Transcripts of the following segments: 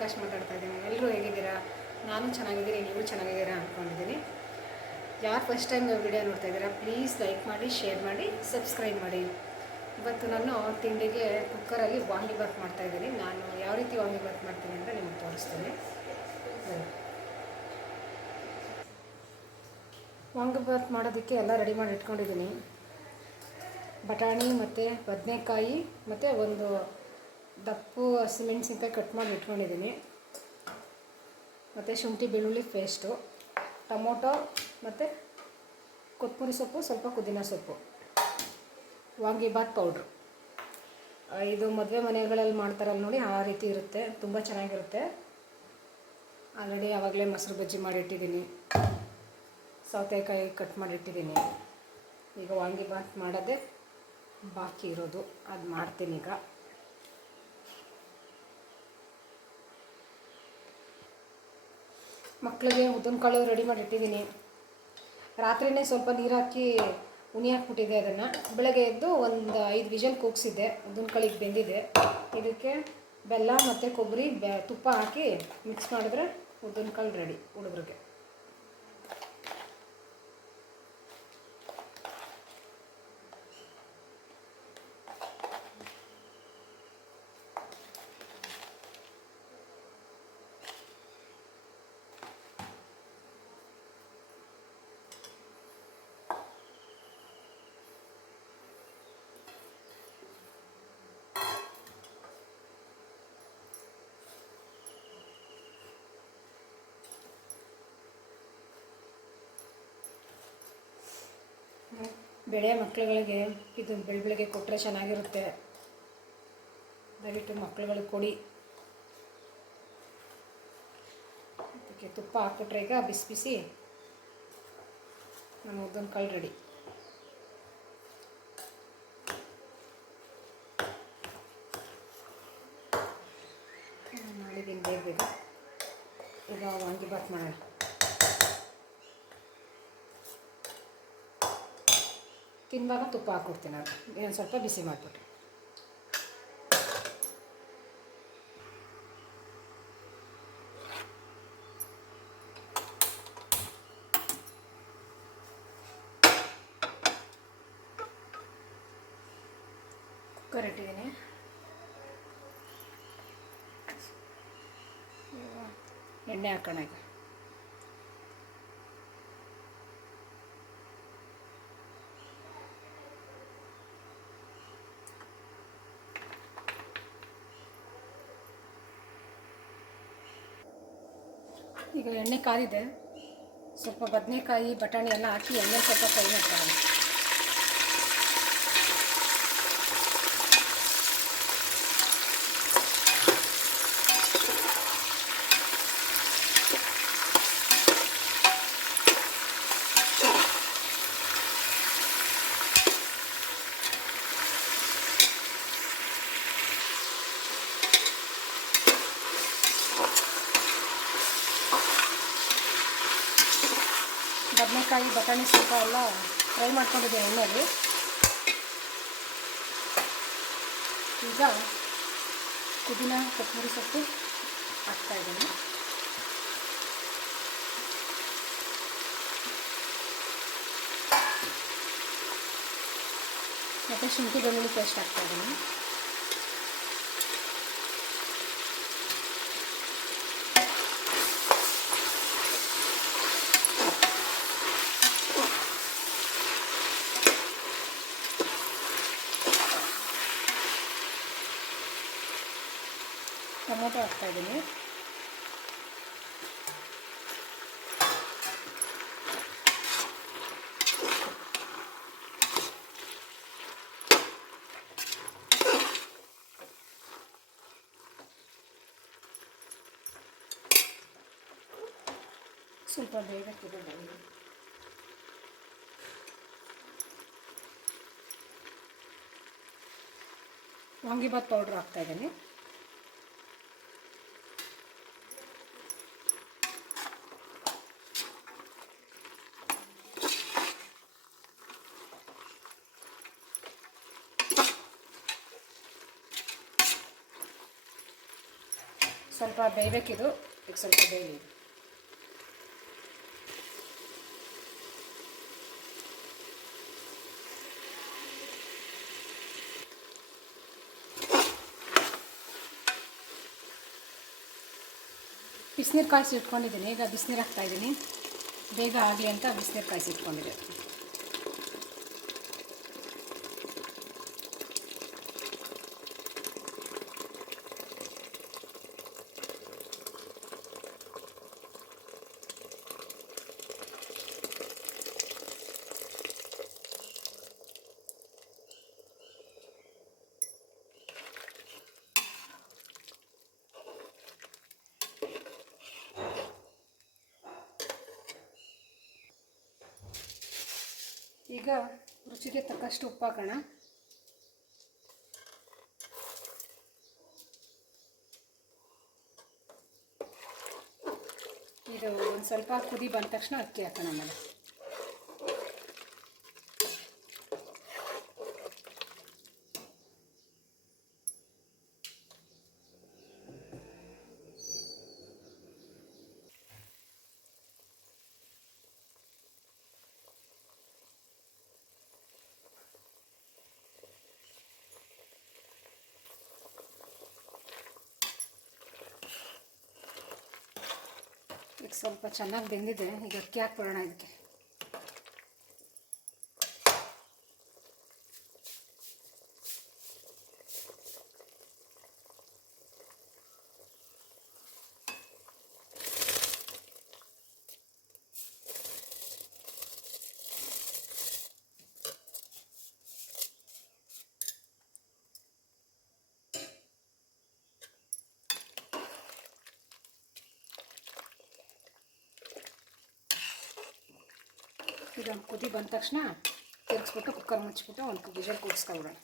ಪ್ರಕಾಶ್ ಮಾತಾಡ್ತಾ ಇದ್ದೀನಿ. ಎಲ್ಲರೂ ಹೇಗಿದ್ದೀರಾ? ನಾನು ಚೆನ್ನಾಗಿದ್ದೀನಿ, ನೀವು ಚೆನ್ನಾಗಿದ್ದೀರಾ ಅಂದ್ಕೊಂಡಿದ್ದೀನಿ. ಯಾರು ಫಸ್ಟ್ ಟೈಮ್ ವಿಡಿಯೋ ನೋಡ್ತಾ ಇದ್ದೀರಾ ಪ್ಲೀಸ್ ಲೈಕ್ ಮಾಡಿ, ಶೇರ್ ಮಾಡಿ, ಸಬ್ಸ್ಕ್ರೈಬ್ ಮಾಡಿ. ಇವತ್ತು ನಾನು ತಿಂಡಿಗೆ ಕುಕ್ಕರಲ್ಲಿ ವಾಂಗಿಬಾತ್ ಮಾಡ್ತಾಯಿದ್ದೀನಿ. ನಾನು ಯಾವ ರೀತಿ ವಾಂಗಿಬಾತ್ ಮಾಡ್ತೀನಿ ಅಂತ ನಿಮಗೆ ತೋರಿಸ್ತೀನಿ. ವಾಂಗಿಬಾತ್ ಮಾಡೋದಕ್ಕೆ ಎಲ್ಲ ರೆಡಿ ಮಾಡಿ ಇಟ್ಕೊಂಡಿದ್ದೀನಿ. ಬಟಾಣಿ ಮತ್ತು ಬದನೆಕಾಯಿ ಮತ್ತು ಒಂದು ದಪ್ಪು ಹಸಿಮೆಣಸಿನ್ಕಾಯಿ ಕಟ್ ಮಾಡಿ ಇಟ್ಕೊಂಡಿದ್ದೀನಿ. ಮತ್ತು ಶುಂಠಿ ಬೆಳ್ಳುಳ್ಳಿ ಪೇಸ್ಟು, ಟೊಮೊಟೊ ಮತ್ತು ಕೊತ್ತಂಬರಿ ಸೊಪ್ಪು, ಸ್ವಲ್ಪ ಪುದೀನ ಸೊಪ್ಪು, ವಾಂಗಿಬಾತ್ ಪೌಡ್ರು. ಇದು ಮದುವೆ ಮನೆಗಳಲ್ಲಿ ಮಾಡ್ತಾರಲ್ಲ ನೋಡಿ, ಆ ರೀತಿ ಇರುತ್ತೆ. ತುಂಬ ಚೆನ್ನಾಗಿರುತ್ತೆ. ಆಲ್ರೆಡಿ ಆವಾಗಲೇ ಮೊಸರು ಬಜ್ಜಿ ಮಾಡಿಟ್ಟಿದ್ದೀನಿ, ಸೌತೆಕಾಯಿ ಕಟ್ ಮಾಡಿಟ್ಟಿದ್ದೀನಿ. ಈಗ ವಾಂಗಿಬಾತ್ ಮಾಡೋದೇ ಬಾಕಿ ಇರೋದು, ಅದು ಮಾಡ್ತೀನಿ ಈಗ. ಮಕ್ಕಳಿಗೆ ಉದ್ದಿನಕಾಳು ರೆಡಿ ಮಾಡಿ ಇಟ್ಟಿದ್ದೀನಿ. ರಾತ್ರಿಯೇ ಸ್ವಲ್ಪ ನೀರು ಹಾಕಿ ಉನಿ ಹಾಕ್ಬಿಟ್ಟಿದ್ದೆ. ಅದನ್ನು ಬೆಳಗ್ಗೆ ಎದ್ದು ಒಂದು 5 ವಿಷಲ್ ಕೂಗಿಸಿದ್ದೆ. ಉದ್ದಿನಕಾಳಿಗೆ ಬೆಂದಿದೆ. ಇದಕ್ಕೆ ಬೆಲ್ಲ ಮತ್ತು ಕೊಬ್ಬರಿ ತುಪ್ಪ ಹಾಕಿ ಮಿಕ್ಸ್ ಮಾಡಿದ್ರೆ ಉದ್ದಿನಕಾಳು ರೆಡಿ ಹುಡುಗರಿಗೆ. ಬೆಳೆ ಮಕ್ಕಳುಗಳಿಗೆ ಇದು ಬೆಳಗ್ಗೆ ಕೊಟ್ಟರೆ ಚೆನ್ನಾಗಿರುತ್ತೆ. ದಯವಿಟ್ಟು ಮಕ್ಕಳುಗಳಿಗೆ ಕೊಡಿ. ಅದಕ್ಕೆ ತುಪ್ಪ ಹಾಕ್ಬಿಟ್ರೆ ಈಗ ಬಿಸಿ ಬಿಸಿ ನಮ್ಮ ಉದ್ದಿನಕಾಳು ರೆಡಿ. ಮಾಡಿದ್ದೀನಿ ಬೇಗ ಬೇಗ. ಈಗ ವಾಂಗಿಬಾತ್ ಮಾಡೋಣ. ತಿನ್ನುವಾಗ ತುಪ್ಪ ಹಾಕ್ಕೊಡ್ತೀನಿ. ಅದು ಇನ್ನೊಂದು ಸ್ವಲ್ಪ ಬಿಸಿ ಮಾಡಿಬಿಟ್ಟು ಕುಕ್ಕರ್ ಇಟ್ಟಿದ್ದೀನಿ. ಎಣ್ಣೆ ಹಾಕೋಣ ಈಗ. ಈಗ ಎಣ್ಣೆ ಕಾದಿದೆ. ಸ್ವಲ್ಪ ಬದನೆಕಾಯಿ ಬಟಾಣಿ ಎಲ್ಲ ಹಾಕಿ ಎಣ್ಣೆ ಸ್ವಲ್ಪ ಫ್ರೈ ಮಾಡ್ಕೊಳ್ಳೋಣ. ಬದನೆಕಾಯಿ ಬಟಾಣಿ ಸ್ವಲ್ಪ ಎಲ್ಲ ಫ್ರೈ ಮಾಡ್ಕೊಂಡಿದ್ದೀನಿ ಎಣ್ಣೆಯಲ್ಲಿ. ಈಗ ಪುದೀನ ಕೊತ್ತಂಬರಿ ಸೊಪ್ಪು ಹಾಕ್ತಾಯಿದ್ದೀನಿ. ಮತ್ತು ಶುಂಠಿ ಬೆಳ್ಳುಳ್ಳಿ ಪೇಸ್ಟ್ ಹಾಕ್ತಾಯಿದ್ದೀನಿ. ಟೊಮೊಟೊ ಹಾಕ್ತಾಯಿದ್ದೀನಿ. ಸ್ವಲ್ಪ ಬೇಗ ಕುದಿಯಲಿ. ವಾಂಗಿಬಾತ್ ಪೌಡ್ರ್ ಹಾಕ್ತಾಯಿದ್ದೀನಿ. ಸ್ವಲ್ಪ ಬೇಯಬೇಕಿದು, ಈಗ ಸ್ವಲ್ಪ ಬೇಯಲಿ. ಬಿಸಿನೀರು ಕಾಯಿಸಿ ಇಟ್ಕೊಂಡಿದ್ದೀನಿ. ಈಗ ಬಿಸಿನೀರು ಹಾಕ್ತಾಯಿದ್ದೀನಿ, ಬೇಗ ಆಗಲಿ ಅಂತ ಬಿಸಿನೀರು ಕಾಯಿಸಿ ಇಟ್ಕೊಂಡಿದ್ದೆ. ಈಗ ರುಚಿಗೆ ತಕ್ಕಷ್ಟು ಉಪ್ಪು ಹಾಕೋಣ. ಇದು ಒಂದು ಸ್ವಲ್ಪ ಕುದಿ ಬಂದ ತಕ್ಷಣ ಅಕ್ಕಿ ಹಾಕೋಣ. ಆಮೇಲೆ ಈಗ ಸ್ವಲ್ಪ ಚೆನ್ನಾಗಿ ಬೆಂದಿದೆ. ಈಗ ಅಕ್ಕಿ ಹಾಕ್ಬಿಡೋಣ ಇದಕ್ಕೆ. ಇದೊಂದು ಕುದಿ ಬಂದ ತಕ್ಷಣ ತಿರುಗಿಸ್ಬಿಟ್ಟು ಕುಕ್ಕರ್ ಮುಚ್ಚಿಬಿಟ್ಟು ಒಂದು ವಿಷಲ್ ಕೂಗಿಸ್ಕೊಬಿಡೋಣ.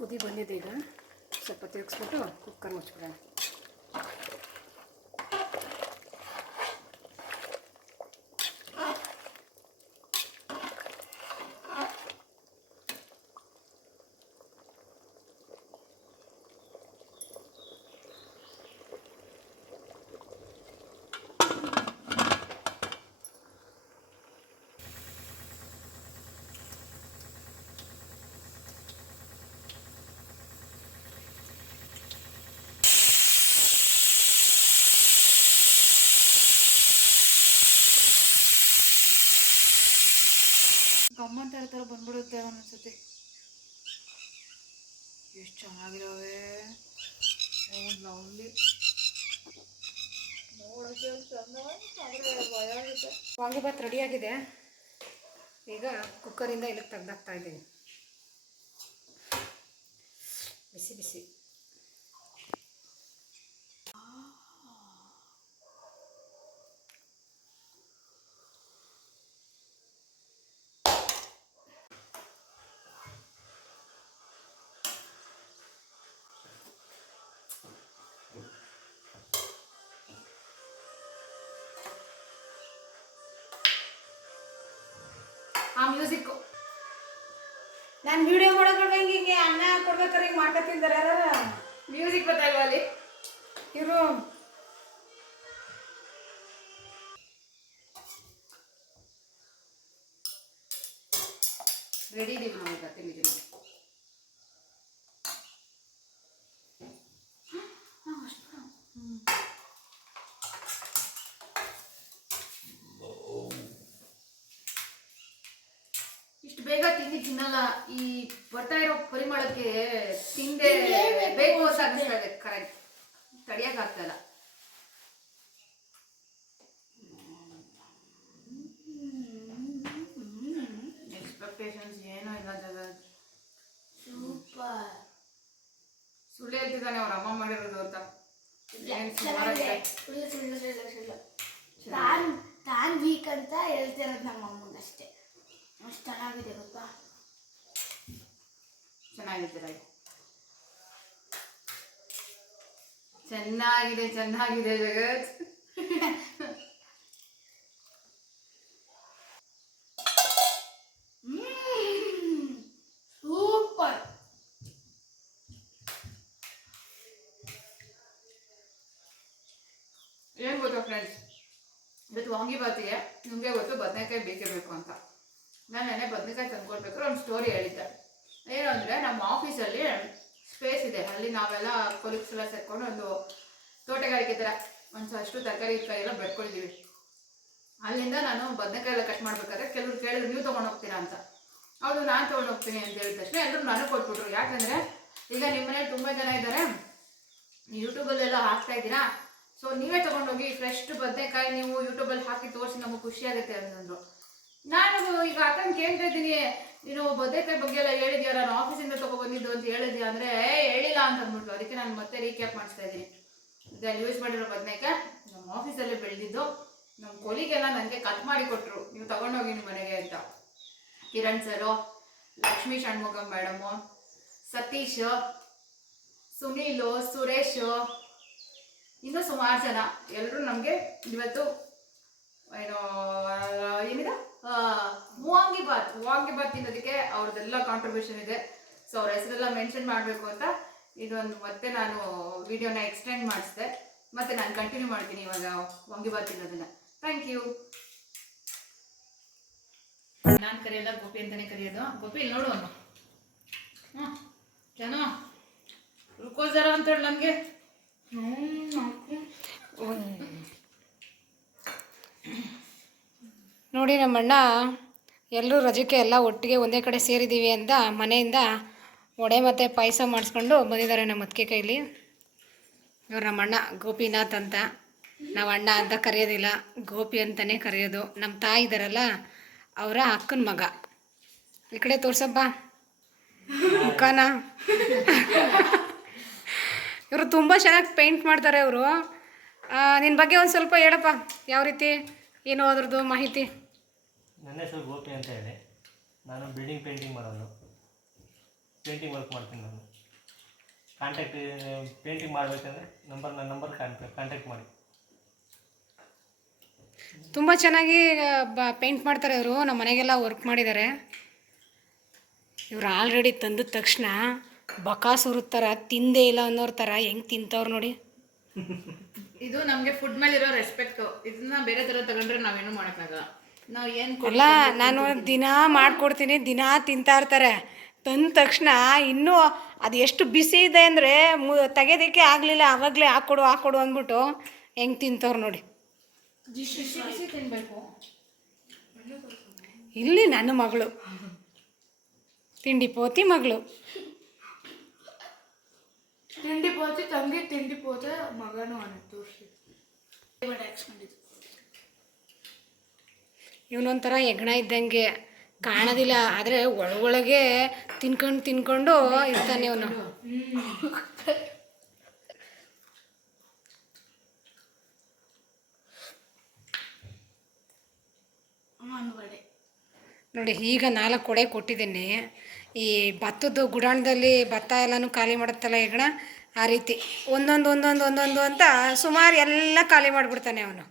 ಕುದಿ ಬಂದಿದೆ. ಈಗ ಸ್ವಲ್ಪ ತಿರುಗಿಸ್ಬಿಟ್ಟು ಕುಕ್ಕರ್ ಮುಚ್ಚಿಬಿಡೋಣ. ಗಮ್ಮಂತ ಥರ ಬಂದ್ಬಿಡುತ್ತೆ ಒಂದೊಂದ್ಸತಿ. ಎಷ್ಟು ಚೆನ್ನಾಗಿದ್ದಾವೆ, ಲವ್ಲಿ ನೋಡೋಕ್ಕೆ ಚಂದ, ಆದರೆ ಭಯ ಆಗುತ್ತೆ. ವಾಂಗಿಭಾತ್ ರೆಡಿಯಾಗಿದೆ. ಈಗ ಕುಕ್ಕರಿಂದ ಇಲ್ಲಿಗೆ ತೆಗ್ದಾಕ್ತಾ ಇದ್ದೀನಿ. ಬಿಸಿ ಬಿಸಿ. ಆ ಮ್ಯೂಸಿಕ್ಕು ನಾನು ವಿಡಿಯೋ ಮಾಡೋಕೆ ಹಿಂಗೆ ಅನ್ನ ಕೊಡ್ಬೇಕಾರೆ ಹಿಂಗೆ ಮಾಡ್ಕೊತಿದ್ದಾರೆ. ಯಾರು ಮ್ಯೂಸಿಕ್ ಗೊತ್ತಾಗಲ್ಲ ಅಲ್ಲಿ ಇವರು. ರೆಡಿ ಇದೀವಿ ನಾವು ಈಗ ತಿಂದಿದ್ದೀವಿ. ಇಷ್ಟು ಬೇಗ ತಿಂಡಿ ತಿನ್ನಲ್ಲ. ಈ ಬರ್ತಾ ಇರೋ ಪರಿಮಳಕ್ಕೆ ತಿಂದೆ ಬೇಕು ಅಂತ ಅನಿಸ್ತಾ ಇದೆ. ಕರೆಕ್ಟ್, ತಡಿಯಕ್ಕಾಗ್ತಲ್ಲ. ಎಕ್ಸ್ಪೆಕ್ಟೇಷನ್ಸ್ ಏನೋ ಇಲ್ಲ ಜಗ. ಸೂಪರ್. ಸುಳ್ಳು ಹೇಳ್ತಿದ್ದಾನೆ ಅವ್ರ ಅಮ್ಮ ಮಾಡಿರೋದು ಅಂತ. ತಾನು ವೀಕ್ ಅಂತ ಹೇಳ್ತಿರೋದು ನಮ್ಮ ಅಮ್ಮಗಷ್ಟೇ. ಅಷ್ಟು ಚೆನ್ನಾಗಿದೆ ಗೊತ್ತಾ. ಚೆನ್ನಾಗಿದ್ದೀರಾ? ಚೆನ್ನಾಗಿದೆ ಚೆನ್ನಾಗಿದೆ ಜಗತ್. ಸೂಪರ್. ಏನು ಗೊತ್ತಾ ಫ್ರೆಂಡ್ಸ್, ಇವತ್ತು ವಾಂಗಿಬಾತಿಗೆ ನಿಮಗೆ ಗೊತ್ತು ಬದನೆಕಾಯಿ ಬೇಕೇ ಬೇಕು ಅಂತ. ನಾನು ನೆನ್ನೆ ಬದನೆಕಾಯಿ ತಂದ್ಕೊಡ್ಬೇಕಾದ್ರೆ ಒಂದು ಸ್ಟೋರಿ ಹೇಳಿದ್ದೆ. ಏನು ಅಂದರೆ, ನಮ್ಮ ಆಫೀಸಲ್ಲಿ ಸ್ಪೇಸ್ ಇದೆ, ಅಲ್ಲಿ ನಾವೆಲ್ಲ ಕೊಲೀಗ್ಸ್ ಎಲ್ಲ ಸೇರ್ಕೊಂಡು ಒಂದು ತೋಟಗಾರಿಕೆ ಥರ ಒಂದು ಅಷ್ಟು ತರಕಾರಿ ಎಲ್ಲ ಬೆಳ್ಕೊಂಡಿದ್ದೀವಿ. ಅಲ್ಲಿಂದ ನಾನು ಬದನೆಕಾಯಿ ಎಲ್ಲ ಕಟ್ ಮಾಡ್ಬೇಕಾದ್ರೆ ಕೆಲವ್ರು ಕೇಳಿದ್ರು ನೀವು ತೊಗೊಂಡು ಹೋಗ್ತೀರಾ ಅಂತ. ಹೌದು ನಾನು ತೊಗೊಂಡು ಹೋಗ್ತೀನಿ ಅಂತ ಹೇಳಿದ ತಕ್ಷಣ ಎಲ್ಲರೂ ನನಗೆ ಕೊಟ್ಬಿಟ್ರು. ಯಾಕಂದರೆ ಈಗ ನಿಮ್ಮ ಮನೇಲಿ ತುಂಬ ಜನ ಇದ್ದಾರೆ, ಯೂಟ್ಯೂಬಲ್ಲೆಲ್ಲ ಹಾಕ್ತಾ ಇದ್ದೀರಾ, ಸೊ ನೀವೇ ತೊಗೊಂಡೋಗಿ ಫ್ರೆಶ್ ಬದನೆಕಾಯಿ ನೀವು ಯೂಟ್ಯೂಬಲ್ಲಿ ಹಾಕಿ ತೋರಿಸಿ ನಮಗೆ ಖುಷಿ ಆಗುತ್ತೆ ಅಂತಂದರು. ನಾನು ಈಗ ಅಕ್ಕನ ಕೇಳ್ತಾ ಇದ್ದೀನಿ, ನೀನು ಬದನೆಕಾಯಿ ಬಗ್ಗೆ ಎಲ್ಲ ಹೇಳಿದ್ಯಾ, ನಾನು ಆಫೀಸಿಂದ ತೊಗೊಬಂದಿದ್ದು ಅಂತ ಹೇಳಿದ್ಯಾ ಅಂದರೆ ಹೇಳಿಲ್ಲ ಅಂತ ಅಂದ್ಬಿಟ್ರು. ಅದಕ್ಕೆ ನಾನು ಮತ್ತೆ ರೀಕ್ಯಾಪ್ ಮಾಡಿಸ್ತಾ ಇದ್ದೀನಿ. ಇದನ್ನು ಯೂಸ್ ಮಾಡಿರೋ ಬದನೆಕಾಯಿ ನಮ್ಮ ಆಫೀಸಲ್ಲೇ ಬೆಳೆದಿದ್ದು. ನಮ್ಮ ಕೊಲಿಗೆಲ್ಲ ನನಗೆ ಕಟ್ ಮಾಡಿ ಕೊಟ್ಟರು, ನೀವು ತೊಗೊಂಡೋಗಿ ನಿಮ್ಮ ಮನೆಗೆ ಅಂತ. ಕಿರಣ್ ಸರು, ಲಕ್ಷ್ಮೀ ಷಣ್ಮುಖಂ ಮೇಡಮು, ಸತೀಶ್, ಸುನೀಲು, ಸುರೇಶ್, ಇನ್ನೂ ಸುಮಾರು ಜನ ಎಲ್ಲರೂ ನಮಗೆ ಇವತ್ತು ಏನಿದೆ ವಾಂಗಿಬಾತ್ ತಿನ್ನೋದಕ್ಕೆ ಅವ್ರದ್ದೆಲ್ಲ ಕಾಂಟ್ರಿಬ್ಯೂಷನ್ ಇದೆ. ಸೊ ಅವ್ರ ಹೆಸರೆಲ್ಲ ಮೆನ್ಷನ್ ಮಾಡಬೇಕು ಅಂತ ಇದೊಂದು ಮತ್ತೆ ನಾನು ವಿಡಿಯೋನ ಎಕ್ಸ್ಟೆಂಡ್ ಮಾಡಿಸಿದೆ. ಮತ್ತೆ ನಾನು ಕಂಟಿನ್ಯೂ ಮಾಡ್ತೀನಿ ಇವಾಗ ವಾಂಗಿಬಾತ್ ತಿನ್ನೋದನ್ನ. Thank you. ನಾನು ಕರೆಯೋಲ್ಲ, ಗೋಪಿ ಅಂತಾನೆ ಕರೆಯೋದು. ಗೋಪಿ ಇಲ್ಲಿ ನೋಡು ಅವನು. ಜನ ರುಕೋಜಾರ ಅಂತೇಳಿ ನನಗೆ ನೋಡಿ, ನಮ್ಮಣ್ಣ ಎಲ್ಲರೂ ರಜಕ್ಕೆ ಎಲ್ಲ ಒಟ್ಟಿಗೆ ಒಂದೇ ಕಡೆ ಸೇರಿದ್ದೀವಿ ಅಂತ ಮನೆಯಿಂದ ವಡೆ ಮತ್ತು ಪಾಯಸ ಮಾಡಿಸ್ಕೊಂಡು ಬಂದಿದ್ದಾರೆ ನಮ್ಮ ಅತ್ತಿಗೆ ಕೈಲಿ. ಇವ್ರು ನಮ್ಮಣ್ಣ ಗೋಪಿನಾಥ್ ಅಂತ. ನಾವು ಅಣ್ಣ ಅಂತ ಕರೆಯೋದಿಲ್ಲ, ಗೋಪಿ ಅಂತಲೇ ಕರೆಯೋದು. ನಮ್ಮ ತಾಯಿ ಇದ್ದಾರಲ್ಲ, ಅವರ ಅಕ್ಕನ ಮಗ. ಈ ಕಡೆ ತೋರ್ಸಪ್ಪ ಮುಖಾನ. ಇವರು ತುಂಬ ಚೆನ್ನಾಗಿ ಪೇಂಟ್ ಮಾಡ್ತಾರೆ ಇವರು. ನಿನ್ನ ಬಗ್ಗೆ ಒಂದು ಸ್ವಲ್ಪ ಹೇಳಪ್ಪ, ಯಾವ ರೀತಿ ಏನು ಅದ್ರದ್ದು ಮಾಹಿತಿ? ನನ್ನ ಹೆಸರು ಗೋಪಿ ಅಂತ ಹೇಳಿ, ನಾನು ಬಿಲ್ಡಿಂಗ್ ಪೇಂಟಿಂಗ್ ಮಾಡೋದು, ಪೇಂಟಿಂಗ್ ವರ್ಕ್ ಮಾಡ್ತೀನಿ ನಾನು. ಪೇಂಟಿಂಗ್ ಮಾಡಬೇಕಂದ್ರೆ ನನ್ನ ನಂಬರ್ ಕಾಂಟ್ಯಾಕ್ಟ್ ಮಾಡಿ. ತುಂಬ ಚೆನ್ನಾಗಿ ಪೇಂಟ್ ಮಾಡ್ತಾರೆ ಇವರು. ನಮ್ಮ ಮನೆಗೆಲ್ಲ ವರ್ಕ್ ಮಾಡಿದ್ದಾರೆ ಇವರು. ಆಲ್ರೆಡಿ ತಂದ ತಕ್ಷಣ ಬಕಾಸುರ ಥರ ತಿಂದೇ ಇಲ್ಲ ಅನ್ನೋರ ಥರ ಹೆಂಗೆ ತಿಂತವ್ರು ನೋಡಿ. ಇದು ನಮಗೆ ಫುಡ್ ಮೇಲೆ ಇರೋ ರೆಸ್ಪೆಕ್ಟು. ಇದನ್ನ ಬೇರೆ ಥರ ತಗೊಂಡ್ರೆ ನಾವೇನು ಮಾಡೋಕ್ಕಾಗಲ್ಲ. ನಾವು ಏನು ಅಲ್ಲ, ನಾನು ದಿನ ಮಾಡಿಕೊಡ್ತೀನಿ, ದಿನ ತಿಂತಾ ಇರ್ತಾರೆ. ತಂದ ತಕ್ಷಣ ಇನ್ನೂ ಅದು ಎಷ್ಟು ಬಿಸಿ ಇದೆ ಅಂದರೆ ತೆಗೆಯೋದಕ್ಕೆ ಆಗಲಿಲ್ಲ, ಆವಾಗಲೇ ಹಾಕ್ಕೊಡು ಅಂದ್ಬಿಟ್ಟು ಹೆಂಗೆ ತಿಂತವ್ರು ನೋಡಿ. ಬಿಸಿ ತಿನ್ನಬೇಕು. ಇಲ್ಲಿ ನನ್ನ ಮಗಳು, ತಿಂಡಿ ಪೋತಿ ಮಗಳು. ತಿಂಡಿ ಪೋತೆ ತಂಗಿ, ತಿಂಡಿ ಪೋತೆ ಮಗನೂ ಅವನು ತೋರಿಸಿ. ಇವನೊಂಥರ ಹೆಗ್ಣ ಇದ್ದಂಗೆ ಕಾಣೋದಿಲ್ಲ, ಆದರೆ ಒಳಗೊಳಗೆ ತಿನ್ಕೊಂಡು ಇರ್ತಾನೆ ಅವನು. ನೋಡಿ, ಈಗ 4 ಕೊಡೆ ಕೊಟ್ಟಿದ್ದೀನಿ. ಈ ಭತ್ತದ ಗುಡಾಣದಲ್ಲಿ ಭತ್ತ ಎಲ್ಲನೂ ಖಾಲಿ ಮಾಡುತ್ತಲ್ಲ ಹೆಗ್ಣ, ಆ ರೀತಿ ಒಂದೊಂದು ಅಂತ ಸುಮಾರು ಎಲ್ಲ ಖಾಲಿ ಮಾಡಿಬಿಡ್ತಾನೆ ಅವನು.